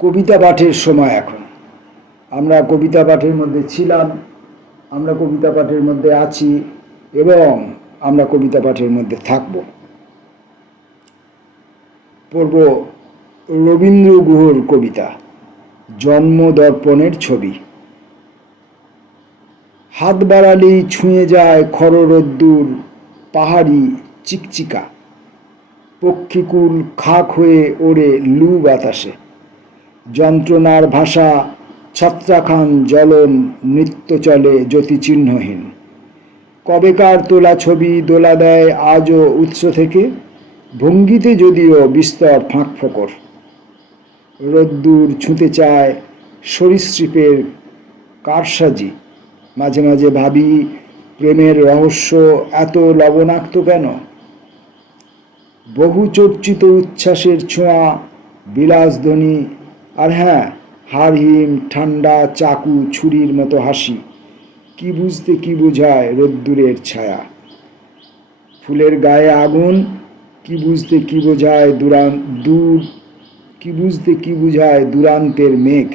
কবিতা পাঠের সময় এখন। আমরা কবিতা পাঠের মধ্যে ছিলাম, আমরা কবিতা পাঠের মধ্যে আছি এবং আমরা কবিতা পাঠের মধ্যে থাকব। পড়ব রবীন্দ্র গুহর কবিতা জন্মদর্পণের ছবি। হাত বাড়ালেই ছুঁয়ে যায় খর রোদ্দুর, পাহাড়ি চিকচিকা, পক্ষীকুল খাক হয়ে ওড়ে লু বাতাসে। যন্ত্রণার ভাষা ছত্রাখান জ্বলন, নৃত্য চলে জ্যোতিচিহ্নহীন। কবেকার তোলা ছবি দোলা দেয় আজও উৎস থেকে, ভঙ্গিতে যদিও বিস্তর ফাঁক ফোকর। রোদ্দুর ছুঁতে চায় সরীসৃপের কারসাজি। মাঝে মাঝে ভাবি, প্রেমের রহস্য এত লবণাক্ত কেন? বহু চর্চিত উচ্ছ্বাসের ছোঁয়া, বিলাসধ্বনি, আর হ্যাঁ, হাড়হিম ঠান্ডা চাকু ছুরির মতো হাসি। কি বুঝতে কি বোঝায় রোদ্দুরের ছায়া? ফুলের গায়ে আগুন, কি বুঝতে কি বোঝায় কি বুঝতে কি বোঝায় দুরান্তের মেঘ।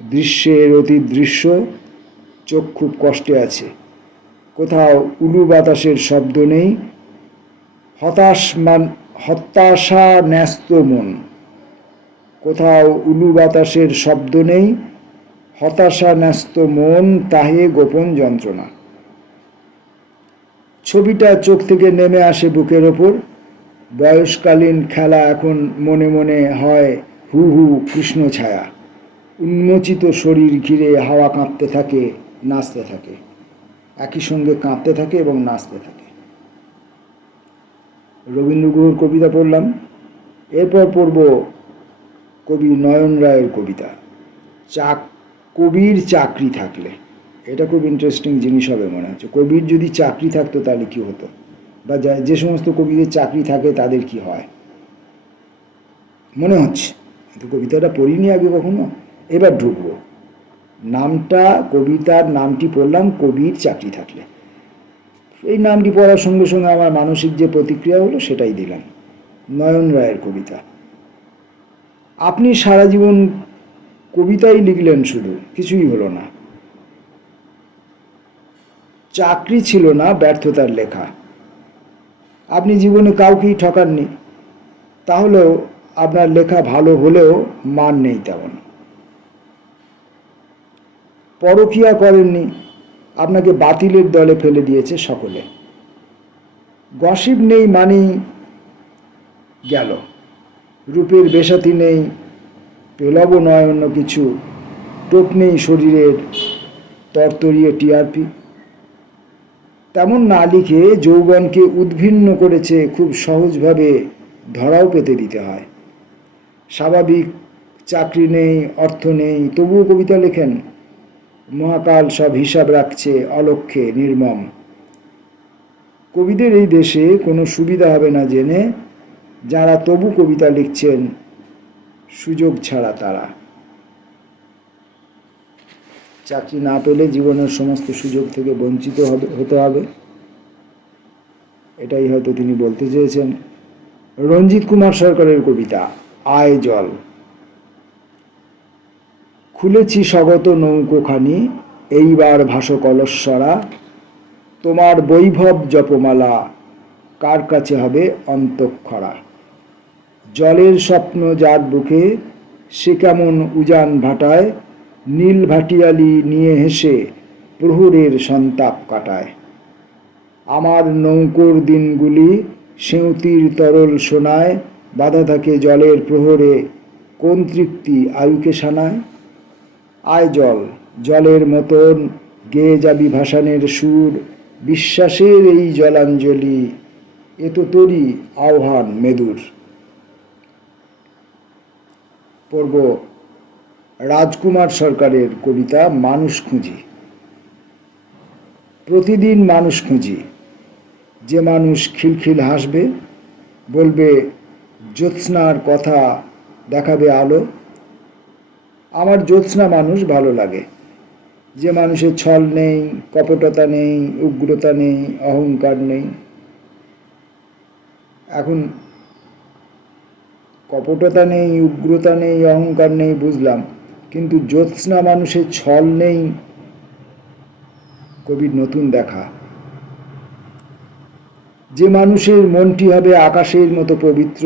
দৃশ্যের অতি দৃশ্য, চোখ খুব কষ্টে আছে। কোথাও উলু বাতাসের শব্দ নেই, হতাশা ন্যস্ত মন। কোথাও উলু বাতাসের শব্দ নেই, হতাশা ন্যস্ত মন, তাহে গোপন যন্ত্রণা। ছবিটা চোখ থেকে নেমে আসে বুকের ওপর। বয়সকালীন খেলা এখন মনে মনে হয় হু হু কৃষ্ণ ছায়া। উন্মোচিত শরীর ঘিরে হাওয়া কাঁপতে থাকে, নাচতে থাকে, একই সঙ্গে কাঁপতে থাকে এবং নাচতে থাকে। রবীন্দ্র গুহর কবিতা পড়লাম। এরপর পড়ব কবি নয়ন রায়ের কবিতা কবির চাকরি থাকলে। এটা খুব ইন্টারেস্টিং জিনিস হবে মনে হচ্ছে। কবির যদি চাকরি থাকতো তাহলে কি হতো, বা যে সমস্ত কবিদের চাকরি থাকে তাদের কি হয় মনে হচ্ছে। তো কবিতাটা পড়িনি আগে কখনো, এবার ঢুকবো। কবিতার নামটি পড়লাম কবির চাকরি থাকলে। এই নামটি পড়ার সঙ্গে সঙ্গে আমার মানসিক যে প্রতিক্রিয়া হলো সেটাই দিলাম। নয়ন রায়ের কবিতা। আপনি সারা জীবন কবিতাই লিখলেন, শুধু কিছুই হলো না। চাকরি ছিল না ব্যর্থতার লেখা। আপনি জীবনে কাউকেই ঠকাননি, তাহলেও আপনার লেখা ভালো হলেও মান নেই তেমন। পরকীয়া করেননি, আপনাকে বাতিলের দলে ফেলে দিয়েছে সকলে। গসিপ নেই মানেই গেল, রূপের বেসাতি নেই, পেলব নয় অন্য কিছু, টোপ নেই শরীরের, তরতরিয়ে টিআরপি। তেমন না লিখে যৌবনকে উদ্ভিন্ন করেছে খুব সহজভাবে ধরাও পেতে দিতে হয়। স্বাভাবিক চাকরি নেই, অর্থ নেই, তবুও কবিতা লেখেন। মহাকাল সব হিসাব রাখছে অলক্ষ্যে নির্মম। কবিদের এই দেশে কোনো সুবিধা হবে না জেনে যারা তবু কবিতা লিখছেন, সুযোগ ছাড়া তারা। চাকরি না পেলে জীবনের সমস্ত সুযোগ থেকে বঞ্চিত হতে হবে, এটাই হয়তো তিনি বলতে চেয়েছেন। রঞ্জিত কুমার সরকারের কবিতা আয় জল। খুলেছি স্বগত নৌকোখানি, এইবার ভাসো কলস্বরা। তোমার বৈভব জপমালা, কার কাছে হবে অন্তঃক্ষরা। জলের স্বপ্ন যার বুকে, সে কেমন উজান ভাটায়, নীল ভাটিয়ালি নিয়ে হেসে প্রহরের সন্তাপ কাটায়। আমার নৌকোর দিনগুলি সেঁউতির তরল সোনায়, বাধা থাকে জলের প্রহরে, কোন তৃপ্তি আয়ুকে সানায়। আয় জল, জলের মতন গেয়ে যাবি ভাসানের সুর, বিশ্বাসের এই জলাঞ্জলি, এ তো তোরই আহ্বান মেদুর। পড়ব রাজকুমার সরকারের কবিতা মানুষ খুঁজি। প্রতিদিন মানুষ খুঁজি, যে মানুষ খিলখিল হাসবে, বলবে জ্যোৎস্নার কথা, দেখাবে আলো। আমার জ্যোৎস্না মানুষ ভালো লাগে, যে মানুষের ছল নেই, কপটতা নেই, উগ্রতা নেই, অহংকার নেই। এখন কপটতা নেই, উগ্রতা নেই, অহংকার নেই বুঝলাম, কিন্তু জ্যোৎস্না মানুষের ছল নেই, কবির নতুন দেখা। যে মানুষের মনটি হবে আকাশের মতো পবিত্র,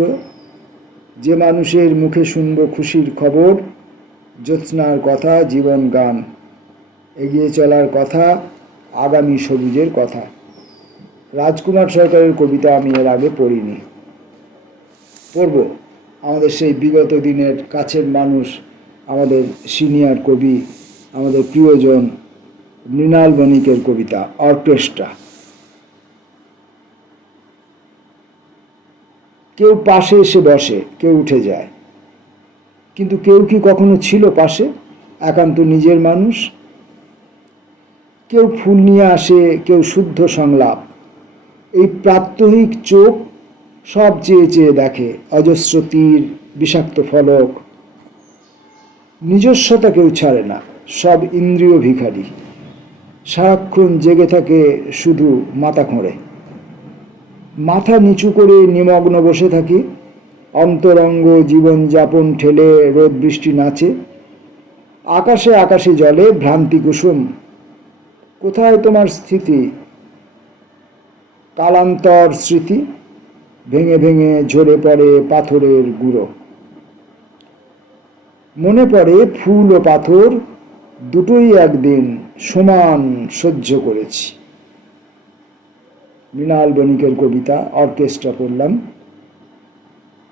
যে মানুষের মুখে শুনব খুশির খবর, জ্যোৎস্নার কথা, জীবন গান, এগিয়ে চলার কথা, আগামী সবুজের কথা। রাজকুমার সরকারের কবিতা আমি এর আগে পড়িনি, পড়ব। আমাদের সেই বিগত দিনের কাছের মানুষ, আমাদের সিনিয়র কবি, আমাদের প্রিয়জন মৃণাল বণিকের কবিতা অর্কেস্ট্রা। কেউ পাশে এসে বসে, কেউ উঠে যায়, কিন্তু কেউ কি কখনো ছিল পাশে, একান্ত নিজের মানুষ? কেউ ফুল নিয়ে আসে, কেউ শুদ্ধ সংলাপ। এই প্রাত্যহিক চোখ সব চেয়ে চেয়ে দেখে, অজস্র তীর, বিষাক্ত ফলক। নিজস্বতা কেউ ছাড়ে না, সব ইন্দ্রিয় ভিখারি। সারাক্ষণ জেগে থাকে শুধু মাথা খোঁড়ে। মাথা নিচু করে নিমগ্ন বসে থাকি, অন্তরঙ্গ জীবনযাপন ঠেলে রোদ বৃষ্টি নাচে। আকাশে আকাশে জলে ভ্রান্তি কুসুম। কোথায় তোমার স্থিতি? কালান্তর স্মৃতি ভেঙে ভেঙে ঝরে পড়ে পাথরের গুঁড়ো। মনে পড়ে ফুল ও পাথর দুটোই একদিন সমান সহ্য করেছি। মৃণাল বণিকের কবিতা অর্কেস্ট্রা পড়লাম।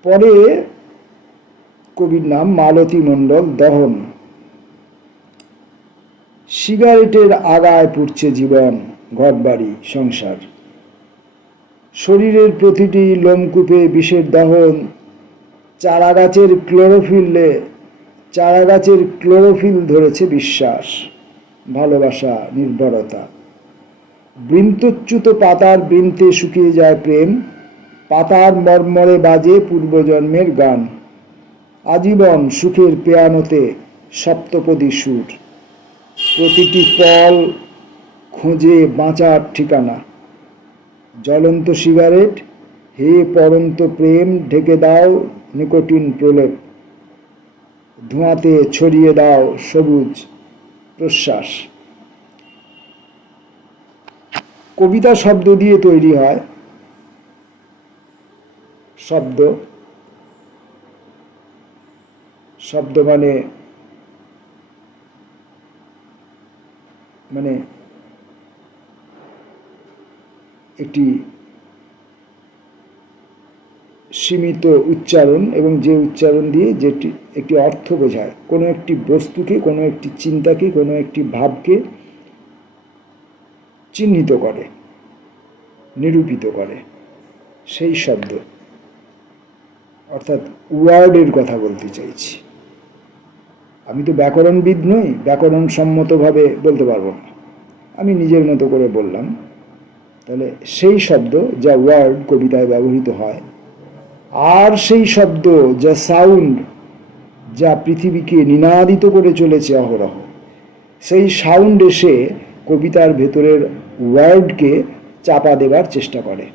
পরে কবির নাম মালতী মণ্ডল, দহন। সিগারেটের আগায় পুড়ছে জীবন, ঘরবাড়ি, সংসার। শরীরের প্রতিটি লোমকূপে বিষের দহন। চারাগাছের ক্লোরোফিল ধরেছে বিশ্বাস, ভালোবাসা, নির্ভরতা। বৃন্তচ্যুত পাতার বৃন্তে শুকিয়ে যায় প্রেম, পাতার মর্মরে বাজে পূর্বজন্মের গান। আজীবন সুখের পেয়ানোতে সপ্তপদী সুর, প্রতিটি পল খোঁজে বাঁচার ঠিকানা। জ্বলন্ত সিগারেট, হে পরন্ত প্রেম, ঢেকে দাও নিকোটিন প্রলেপ, ধোঁয়াতে ছড়িয়ে দাও সবুজ প্রশ্বাস। কবিতা শব্দ দিয়ে তৈরি হয়। শব্দ মানে একটি সীমিত উচ্চারণ, এবং যে উচ্চারণ দিয়ে যেটি একটি অর্থ বোঝায়, কোনো একটি বস্তুকে, কোনো একটি চিন্তাকে, কোনো একটি ভাবকে চিহ্নিত করে, নিরূপিত করে, সেই শব্দ। অর্থাৎ ওয়ার্ডের কথা বলতে চাইছি। আমি তো ব্যাকরণবিদ নই, ব্যাকরণ সম্মতভাবে বলতে পারবো না, আমি নিজের মতো করে বললাম। তাহলে সেই শব্দ যা ওয়ার্ড কবিতায় ব্যবহৃত হয়, আর সেই শব্দ যা সাউন্ড, যা পৃথিবীকে নিনাদিত করে চলেছে অহরহ, সেই সাউন্ড এসে কবিতার ভেতরের ওয়ার্ডকে চাপা দেবার চেষ্টা করে।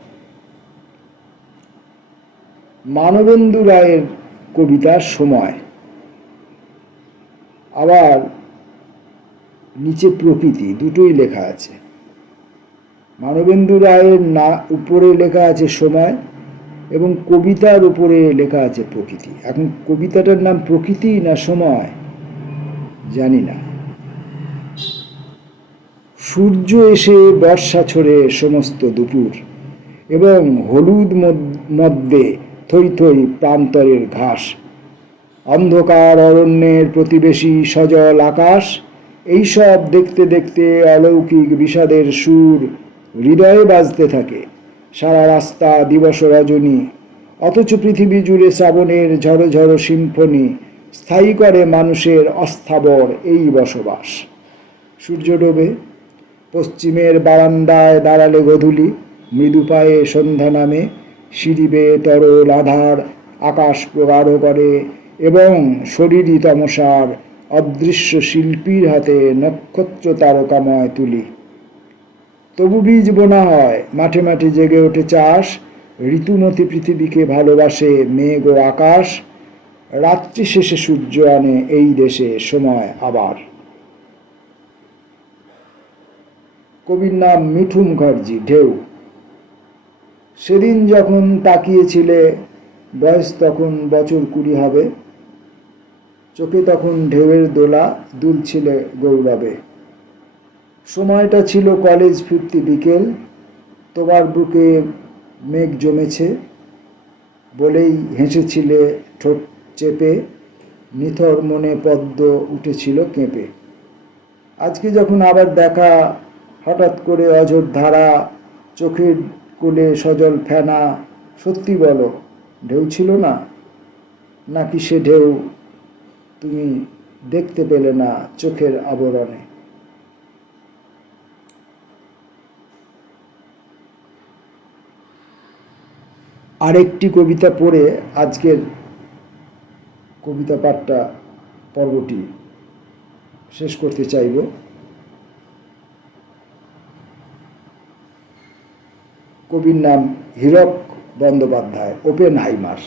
মানবেন্দু রায়ের কবিতা সময়, আবার নিচে প্রকৃতি, দুটোই লেখা আছে। মানবেন্দু রায়ের উপরে লেখা আছে সময়, এবং কবিতার উপরে লেখা আছে প্রকৃতি। এখন কবিতাটার নাম প্রকৃতি না সময় জানি না। সূর্য এসে বর্ষা ছড়ে সমস্ত দুপুর, এবং হলুদ মধ্যে থই থই প্রান্তরের ঘাস। অন্ধকার অরণ্যের প্রতিবেশী সজল আকাশ, এইসব দেখতে দেখতে অলৌকিক বিষাদের সুর হৃদয়ে বাজতে থাকে সারা রাস্তা দিবস রজনী। অথচ পৃথিবী জুড়ে শ্রাবণের ঝড়ো ঝড়ো সিম্ফনি স্থায়ী করে মানুষের অস্থাবর এই বসবাস। সূর্য ডোবে, পশ্চিমের বারান্দায় দাঁড়ালে গধূলি, মৃদু পায়ে সন্ধ্যা নামে, সিঁড়ি বেয়ে তরল আধার আকাশ প্রগাঢ় করে, এবং শরীরী তমসার অদৃশ্য শিল্পীর হাতে নক্ষত্র তারকাময় তুলি। তবু বীজ বোনা হয়, মাঠে মাঠে জেগে ওঠে চাষ, ঋতুমতী পৃথিবীকে ভালোবাসে মেঘ ও আকাশ, রাত্রি শেষে সূর্য আনে এই দেশে সময় আবার। কবির নাম মিঠু মুখার্জি, ঢেউ। সেদিন যখন তাকিয়েছিলে, বয়স তখন বছর 20 হবে, চোখে তখন ঢেউয়ের দোলা দুলছিলে গৌরবে। সময়টা ছিল কলেজ ফিরতি বিকেল, তোমার বুকে মেঘ জমেছে বলেই হেসেছিলে ঠোঁট চেপে, নিথর মনে পদ্ম উঠেছিল কেঁপে। আজকে যখন আবার দেখা, হঠাৎ করে অঝোর ধারা, চোখের কোলে সজল ফেনা, সত্যি বলো ঢেউ ছিল না, নাকি সে ঢেউ তুমি দেখতে পেলে না চোখের আবরণে? আরেকটি কবিতা পড়ে আজকের কবিতা পাঠটা পর্বটি শেষ করতে চাইব। কবির নাম হীরক বন্দ্যোপাধ্যায়, ওপেনহাইমার।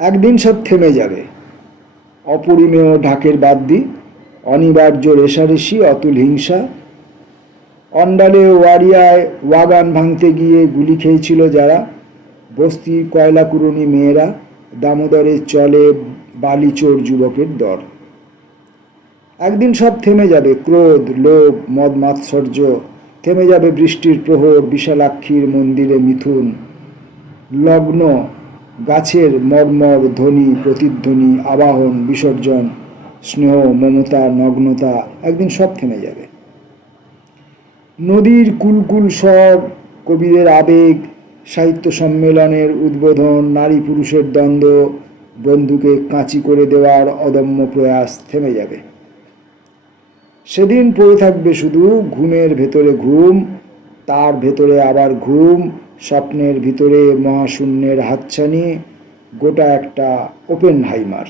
একদিন সব থেমে যাবে, অপরিমেয় ঢাকের বাদ্যি, অনিবার্য রেশারেশি, অতুল হিংসা। অন্ডালে ওয়ারিয়ায় ওয়াগান ভাঙতে গিয়ে গুলি খেয়েছিল যারা, বস্তির কয়লাকুড়নি মেয়েরা, দামোদরে চলে বালিচোর যুবকের দর। একদিন সব থেমে যাবে, ক্রোধ, লোভ, মদ মাৎসর্য, থেমে যাবে বৃষ্টির প্রহর, বিশালাক্ষীর মন্দিরে মিথুন, লগ্ন গাছের মর্মর ধ্বনি, প্রতিধ্বনি, আবাহন, বিসর্জন, স্নেহ, মমতা, নগ্নতা, একদিন সব থেমে যাবে। নদীর কুলকুল স্বর, কবিদের আবেগ, সাহিত্য সম্মেলনের উদ্বোধন, নারী পুরুষের দ্বন্দ্ব, বন্ধুকে কাঁচি করে দেওয়ার অদম্য প্রয়াস থেমে যাবে। সেদিন পড়ে থাকবে শুধু ঘুমের ভেতরে ঘুম, তার ভেতরে আবার ঘুম, স্বপ্নের ভিতরে মহাশূন্যের হাতছানি, গোটা একটা ওপেনহাইমার।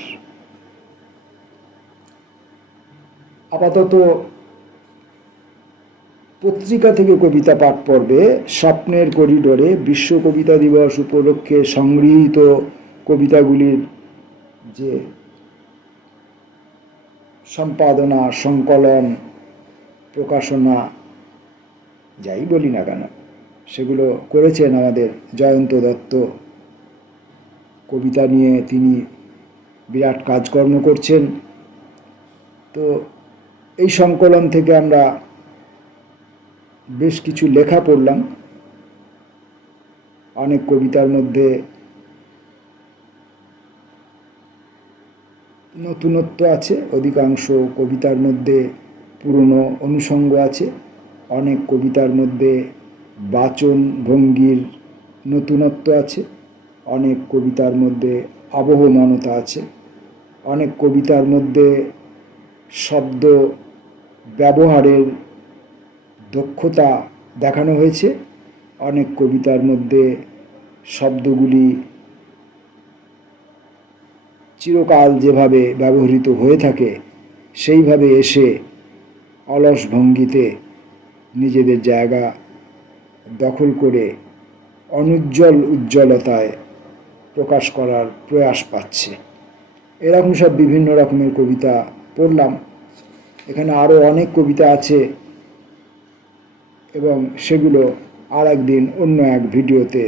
আপাতত পত্রিকা থেকে কবিতা পাঠ পর্বে স্বপ্নের করিডোরে বিশ্ব কবিতা দিবস উপলক্ষে সংগৃহীত কবিতাগুলির যে সম্পাদনা, সংকলন, প্রকাশনা, যাই বলি না কেন, সেগুলো করেছেন আমাদের জয়ন্ত দত্ত। কবিতা নিয়ে তিনি বিরাট কাজকর্ম করছেন। তো এই সংকলন থেকে আমরা বেশ কিছু লেখা পড়লাম। অনেক কবিতার মধ্যে নতুনত্ব আছে, অধিকাংশ কবিতার মধ্যে পুরনো অনুষঙ্গ আছে, অনেক কবিতার মধ্যে বাচন ভঙ্গির নতুনত্ব আছে, অনেক কবিতার মধ্যে আবহমানতা আছে, অনেক কবিতার মধ্যে শব্দ ব্যবহারের দক্ষতা দেখানো হয়েছে, অনেক কবিতার মধ্যে শব্দগুলি চিরকাল যেভাবে ব্যবহৃত হয়ে থাকে সেইভাবে এসে অলস ভঙ্গিতে নিজেদের জায়গা দখল করে অনুজ্জ্বল উজ্জ্বলতায় প্রকাশ করার প্রয়াস পাচ্ছে। এরকম সব বিভিন্ন রকমের কবিতা পড়লাম। এখানে আরও অনেক কবিতা আছে এবং সেগুলো আর একদিন অন্য এক ভিডিওতে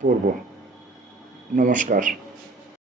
পড়ব। নমস্কার।